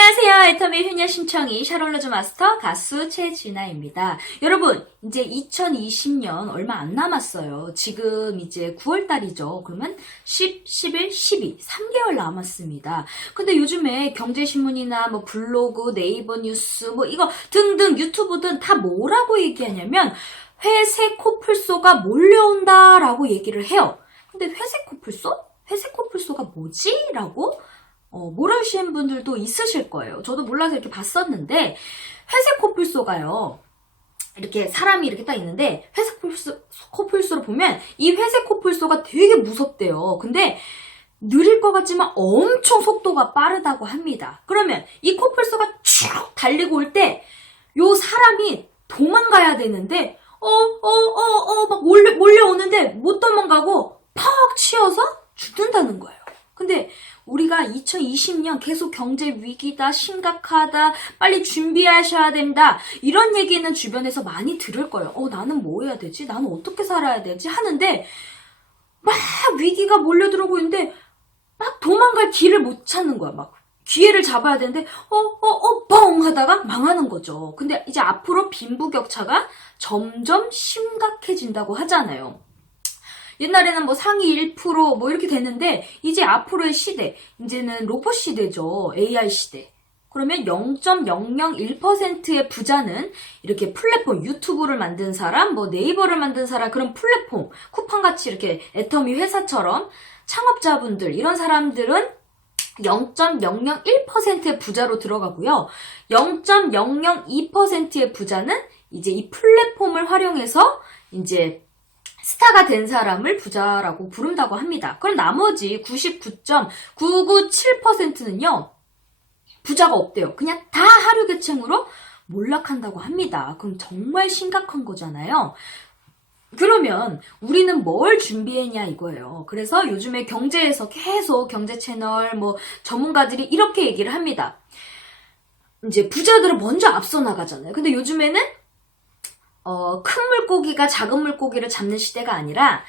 안녕하세요. 애터미 효녀 신청이 샤롤로즈 마스터 가수 최진아입니다. 여러분, 이제 2020년 얼마 안 남았어요. 지금 이제 9월달이죠. 그러면 10, 11, 12, 3개월 남았습니다. 근데 요즘에 경제신문이나 뭐 블로그, 네이버 뉴스, 뭐 이거 등등 유튜브든 다 뭐라고 얘기하냐면 회색 코뿔소가 몰려온다라고 얘기를 해요. 근데 회색 코뿔소? 회색 코뿔소가 뭐지? 라고 모르시는 분들도 있으실 거예요. 저도 몰라서 이렇게 봤었는데, 회색 코뿔소가요, 이렇게 사람이 이렇게 딱 있는데, 회색 코뿔소를 보면, 이 회색 코뿔소가 되게 무섭대요. 근데, 느릴 것 같지만 엄청 속도가 빠르다고 합니다. 그러면, 이 코뿔소가 쭉 달리고 올 때, 요 사람이 도망가야 되는데, 막 몰려오는데, 못 도망가고, 퍽 치여서 죽는다는 거예요. 근데 우리가 2020년 계속 경제 위기다, 심각하다, 빨리 준비하셔야 된다, 이런 얘기는 주변에서 많이 들을 거예요. 나는 뭐 해야 되지? 나는 어떻게 살아야 되지? 하는데 막 위기가 몰려들어오고 있는데 막 도망갈 길을 못 찾는 거야. 막 기회를 잡아야 되는데 뻥 하다가 망하는 거죠. 근데 이제 앞으로 빈부격차가 점점 심각해진다고 하잖아요. 옛날에는 뭐 상위 1% 뭐 이렇게 됐는데 이제 앞으로의 시대, 이제는 로봇 시대죠. AI 시대. 그러면 0.001%의 부자는 이렇게 플랫폼, 유튜브를 만든 사람, 뭐 네이버를 만든 사람, 그런 플랫폼, 쿠팡같이 이렇게 애터미 회사처럼 창업자분들, 이런 사람들은 0.001%의 부자로 들어가고요. 0.002%의 부자는 이제 이 플랫폼을 활용해서 이제 스타가 된 사람을 부자라고 부른다고 합니다. 그럼 나머지 99.997%는요. 부자가 없대요. 그냥 다 하류계층으로 몰락한다고 합니다. 그럼 정말 심각한 거잖아요. 그러면 우리는 뭘 준비했냐 이거예요. 그래서 요즘에 경제에서 계속 경제 채널 뭐 전문가들이 이렇게 얘기를 합니다. 이제 부자들은 먼저 앞서 나가잖아요. 근데 요즘에는 큰 물고기가 작은 물고기를 잡는 시대가 아니라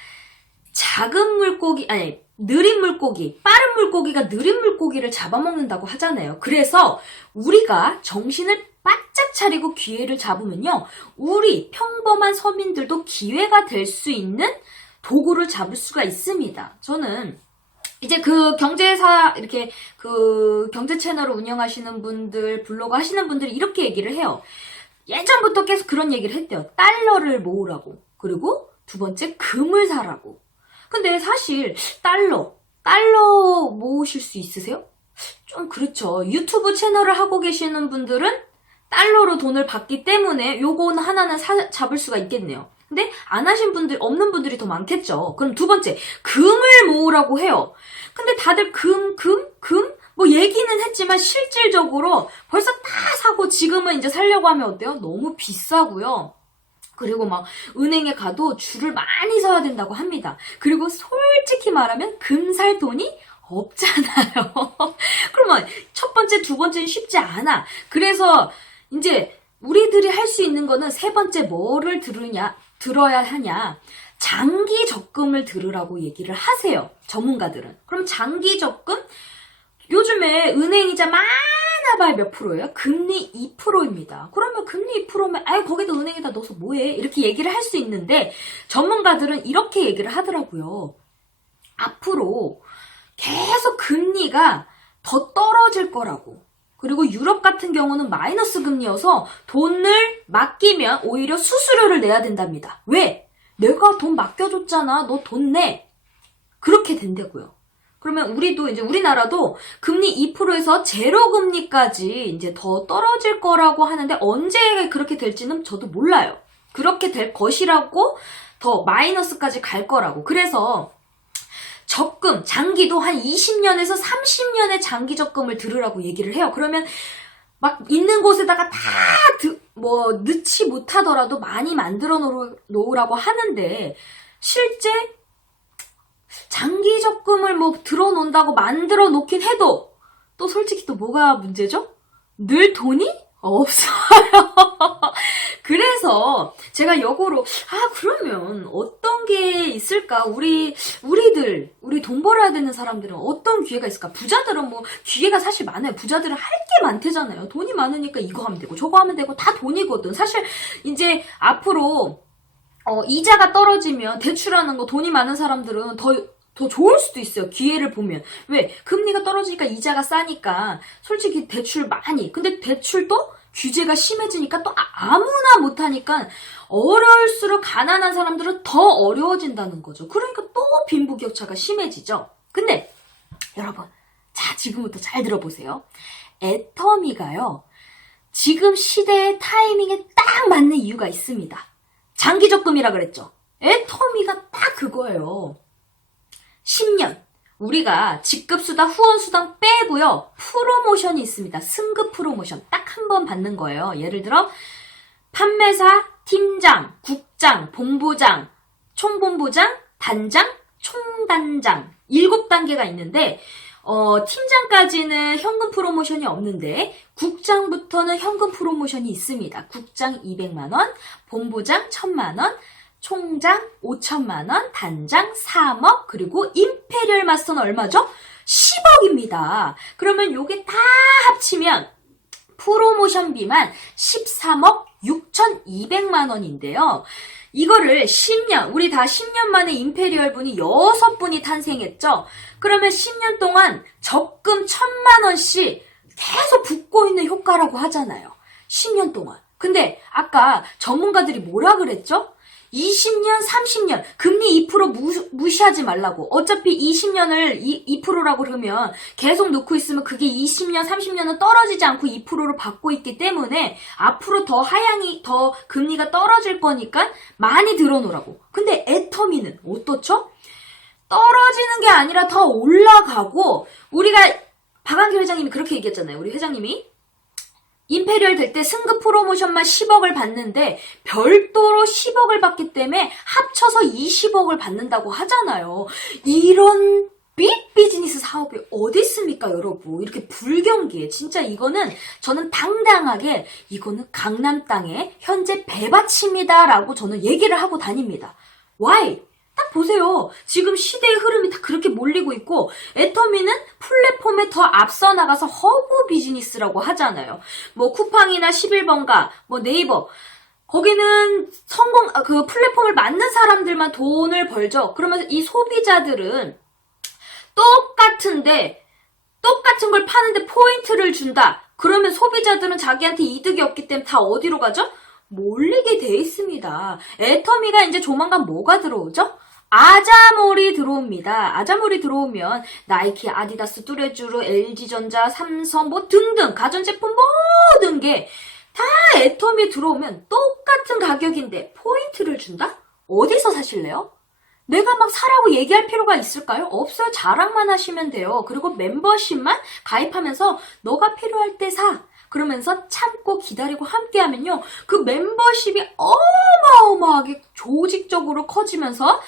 느린 물고기, 빠른 물고기가 느린 물고기를 잡아먹는다고 하잖아요. 그래서 우리가 정신을 바짝 차리고 기회를 잡으면요, 우리 평범한 서민들도 기회가 될 수 있는 도구를 잡을 수가 있습니다. 저는 이제 그 경제사, 이렇게 그 경제 채널을 운영하시는 분들, 블로그 하시는 분들이 이렇게 얘기를 해요. 예전부터 계속 그런 얘기를 했대요. 달러를 모으라고. 그리고 두 번째, 금을 사라고. 근데 사실 달러 모으실 수 있으세요? 좀 그렇죠. 유튜브 채널을 하고 계시는 분들은 달러로 돈을 받기 때문에 요거는 하나는 잡을 수가 있겠네요. 근데 안 하신 분들, 없는 분들이 더 많겠죠. 그럼 두 번째, 금을 모으라고 해요. 근데 다들 금? 뭐 얘기는 했지만 실질적으로 벌써 다 사고 지금은 이제 살려고 하면 어때요? 너무 비싸고요. 그리고 막 은행에 가도 줄을 많이 서야 된다고 합니다. 그리고 솔직히 말하면 금 살 돈이 없잖아요. 그러면 첫 번째, 두 번째는 쉽지 않아. 그래서 이제 우리들이 할 수 있는 거는 세 번째 뭐를 들어야 하냐. 장기 적금을 들으라고 얘기를 하세요. 전문가들은. 그럼 장기 적금? 요즘에 은행이자 많아봐야 몇 프로예요? 금리 2%입니다. 그러면 금리 2%면 거기다 은행에다 넣어서 뭐해? 이렇게 얘기를 할 수 있는데 전문가들은 이렇게 얘기를 하더라고요. 앞으로 계속 금리가 더 떨어질 거라고. 그리고 유럽 같은 경우는 마이너스 금리여서 돈을 맡기면 오히려 수수료를 내야 된답니다. 왜? 내가 돈 맡겨줬잖아. 너 돈 내. 그렇게 된다고요. 그러면 우리나라도 금리 2%에서 제로 금리까지 이제 더 떨어질 거라고 하는데 언제 그렇게 될지는 저도 몰라요. 그렇게 될 것이라고, 더 마이너스까지 갈 거라고. 그래서 적금, 장기도 한 20년에서 30년의 장기 적금을 들으라고 얘기를 해요. 그러면 막 있는 곳에다가 다 넣지 못하더라도 많이 만들어 놓으라고 하는데, 실제 장기 적금을 뭐 들어놓는다고 만들어 놓긴 해도 또 솔직히 또 뭐가 문제죠? 늘 돈이 없어요. 그래서 제가 역으로 그러면 어떤 게 있을까? 우리 돈 벌어야 되는 사람들은 어떤 기회가 있을까? 부자들은 뭐 기회가 사실 많아요. 부자들은 할 게 많대잖아요. 돈이 많으니까 이거 하면 되고 저거 하면 되고 다 돈이거든. 사실 이제 앞으로 이자가 떨어지면 대출하는 거 돈이 많은 사람들은 더 좋을 수도 있어요. 기회를 보면. 왜? 금리가 떨어지니까 이자가 싸니까 솔직히 대출 많이. 근데 대출도 규제가 심해지니까 또 아무나 못하니까 어려울수록 가난한 사람들은 더 어려워진다는 거죠. 그러니까 또 빈부격차가 심해지죠. 근데 여러분, 자 지금부터 잘 들어보세요. 애터미가요. 지금 시대의 타이밍에 딱 맞는 이유가 있습니다. 장기적금이라 그랬죠. 애터미가 딱 그거예요. 10년. 우리가 직급수당, 후원수당 빼고요. 프로모션이 있습니다. 승급 프로모션. 딱 한 번 받는 거예요. 예를 들어 판매사, 팀장, 국장, 본부장, 총본부장, 단장, 총단장 7단계가 있는데 팀장까지는 현금 프로모션이 없는데 국장부터는 현금 프로모션이 있습니다. 국장 200만원, 본부장 1000만원, 총장 5천만원, 단장 3억, 그리고 임페리얼 마스터는 얼마죠? 10억입니다. 그러면 요게 다 합치면 프로모션비만 13억 6,200만원인데요. 이거를 10년, 우리 다 10년 만에 임페리얼 분이 6분이 탄생했죠? 그러면 10년 동안 적금 1,000만원씩 계속 붙고 있는 효과라고 하잖아요. 10년 동안. 근데 아까 전문가들이 뭐라 그랬죠? 20년, 30년, 금리 2% 무시하지 말라고. 어차피 20년을 2%라고 그러면 계속 놓고 있으면 그게 20년, 30년은 떨어지지 않고 2%로 받고 있기 때문에 앞으로 더 더 금리가 떨어질 거니까 많이 들어놓으라고. 근데 애터미는 어떻죠? 떨어지는 게 아니라 더 올라가고, 우리가 박한길 회장님이 그렇게 얘기했잖아요. 우리 회장님이. 임페리얼 될 때 승급 프로모션만 10억을 받는데 별도로 10억을 받기 때문에 합쳐서 20억을 받는다고 하잖아요. 이런 빅 비즈니스 사업이 어디 있습니까, 여러분? 이렇게 불경기에. 진짜 이거는 저는 당당하게 이거는 강남 땅에 현재 배밭입니다라고 저는 얘기를 하고 다닙니다. Why? 딱 보세요. 지금 시대의 흐름이 다 그렇게 몰리고 있고, 애터미는 플랫폼에 더 앞서 나가서 허브 비즈니스라고 하잖아요. 뭐 쿠팡이나 11번가, 뭐 네이버, 거기는 그 플랫폼을 만든 사람들만 돈을 벌죠. 그러면서 이 소비자들은 똑같은 걸 파는데 포인트를 준다. 그러면 소비자들은 자기한테 이득이 없기 때문에 다 어디로 가죠? 몰리게 돼 있습니다. 애터미가 이제 조만간 뭐가 들어오죠? 아자몰이 들어옵니다. 아자몰이 들어오면 나이키, 아디다스, 뚜레쥬르, LG전자, 삼성 뭐 등등 가전제품 모든 게 다 애터미에 들어오면 똑같은 가격인데 포인트를 준다? 어디서 사실래요? 내가 막 사라고 얘기할 필요가 있을까요? 없어요. 자랑만 하시면 돼요. 그리고 멤버십만 가입하면서 너가 필요할 때 사. 그러면서 참고 기다리고 함께하면요. 그 멤버십이 어마어마하게 조직적으로 커지면서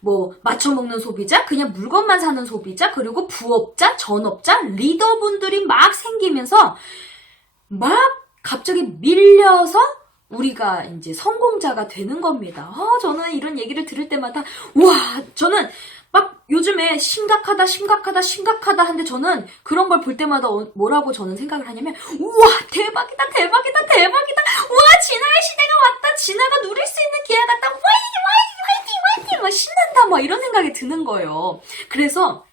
뭐 맞춰먹는 소비자, 그냥 물건만 사는 소비자, 그리고 부업자, 전업자, 리더분들이 막 생기면서 막 갑자기 밀려서 우리가 이제 성공자가 되는 겁니다. 저는 이런 얘기를 들을 때마다 저는 막 요즘에 심각하다 하는데 저는 그런 걸 볼 때마다 뭐라고 저는 생각을 하냐면 우와 대박이다 우와 진화의 시대가 왔다, 진화가 누릴 수 있는 기회가 왔다, 화이팅 막 신난다 막 이런 생각이 드는 거예요. 그래서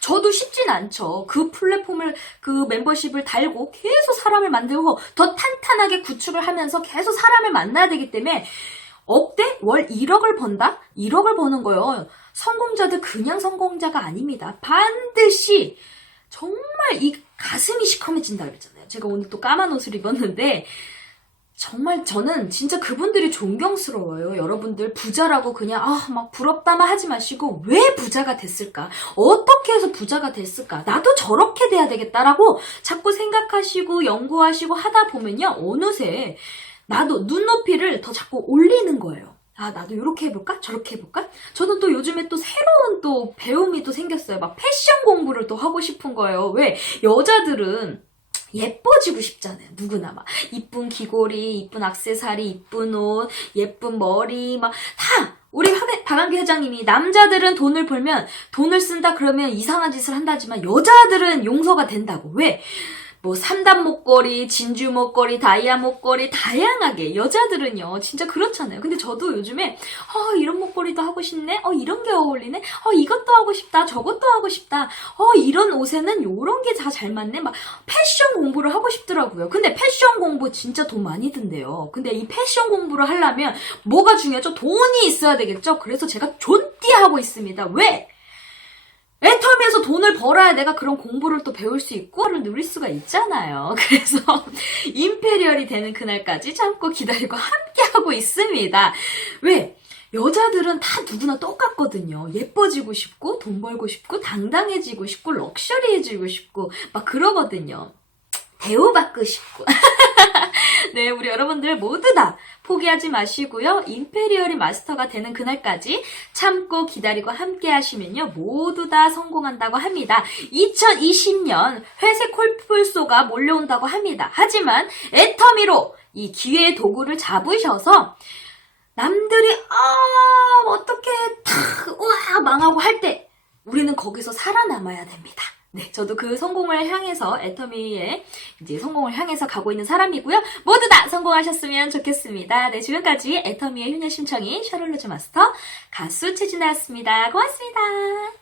저도 쉽진 않죠. 그 플랫폼을, 그 멤버십을 달고 계속 사람을 만들고 더 탄탄하게 구축을 하면서 계속 사람을 만나야 되기 때문에 억대? 월 1억을 번다? 1억을 버는 거예요. 성공자들 그냥 성공자가 아닙니다. 반드시 정말 이 가슴이 시커매진다 그랬잖아요. 제가 오늘 또 까만 옷을 입었는데 정말 저는 진짜 그분들이 존경스러워요. 여러분들 부자라고 그냥 막 부럽다만 하지 마시고 왜 부자가 됐을까? 어떻게 해서 부자가 됐을까? 나도 저렇게 돼야 되겠다라고 자꾸 생각하시고 연구하시고 하다 보면요. 어느새 나도 눈높이를 더 자꾸 올리는 거예요. 나도 이렇게 해볼까? 저렇게 해볼까? 저는 또 요즘에 또 새로운 또 배움이 또 생겼어요. 막 패션 공부를 또 하고 싶은 거예요. 왜? 여자들은 예뻐지고 싶잖아요. 누구나 막 이쁜 귀걸이, 이쁜 액세서리, 이쁜 옷, 예쁜 머리 막 다 우리 박한기 회장님이 남자들은 돈을 벌면 돈을 쓴다 그러면 이상한 짓을 한다지만 여자들은 용서가 된다고. 왜? 뭐 3단 목걸이, 진주 목걸이, 다이아 목걸이 다양하게 여자들은요 진짜 그렇잖아요. 근데 저도 요즘에 이런 목걸이도 하고 싶네, 이런 게 어울리네, 이것도 하고 싶다, 저것도 하고 싶다, 이런 옷에는 요런 게 다 잘 맞네, 막 패션 공부를 하고 싶더라고요. 근데 패션 공부 진짜 돈 많이 든대요. 근데 이 패션 공부를 하려면 뭐가 중요하죠? 돈이 있어야 되겠죠? 그래서 제가 존띠 하고 있습니다. 왜? 애터미에서 돈을 벌어야 내가 그런 공부를 또 배울 수 있고 를 누릴 수가 있잖아요. 그래서 임페리얼이 되는 그날까지 참고 기다리고 함께하고 있습니다. 왜? 여자들은 다 누구나 똑같거든요. 예뻐지고 싶고 돈 벌고 싶고 당당해지고 싶고 럭셔리해지고 싶고 막 그러거든요. 대우받고 싶고 네, 우리 여러분들 모두 다 포기하지 마시고요. 임페리얼이 마스터가 되는 그날까지 참고 기다리고 함께 하시면요. 모두 다 성공한다고 합니다. 2020년 회색 콜풀소가 몰려온다고 합니다. 하지만 애터미로 이 기회의 도구를 잡으셔서 남들이 어떻게 와 망하고 할 때 우리는 거기서 살아남아야 됩니다. 네, 저도 그 성공을 향해서 애터미의 이제 성공을 향해서 가고 있는 사람이고요. 모두 다 성공하셨으면 좋겠습니다. 네, 지금까지 애터미의 효녀 심청인 샤를로즈 마스터 가수 최진아였습니다. 고맙습니다.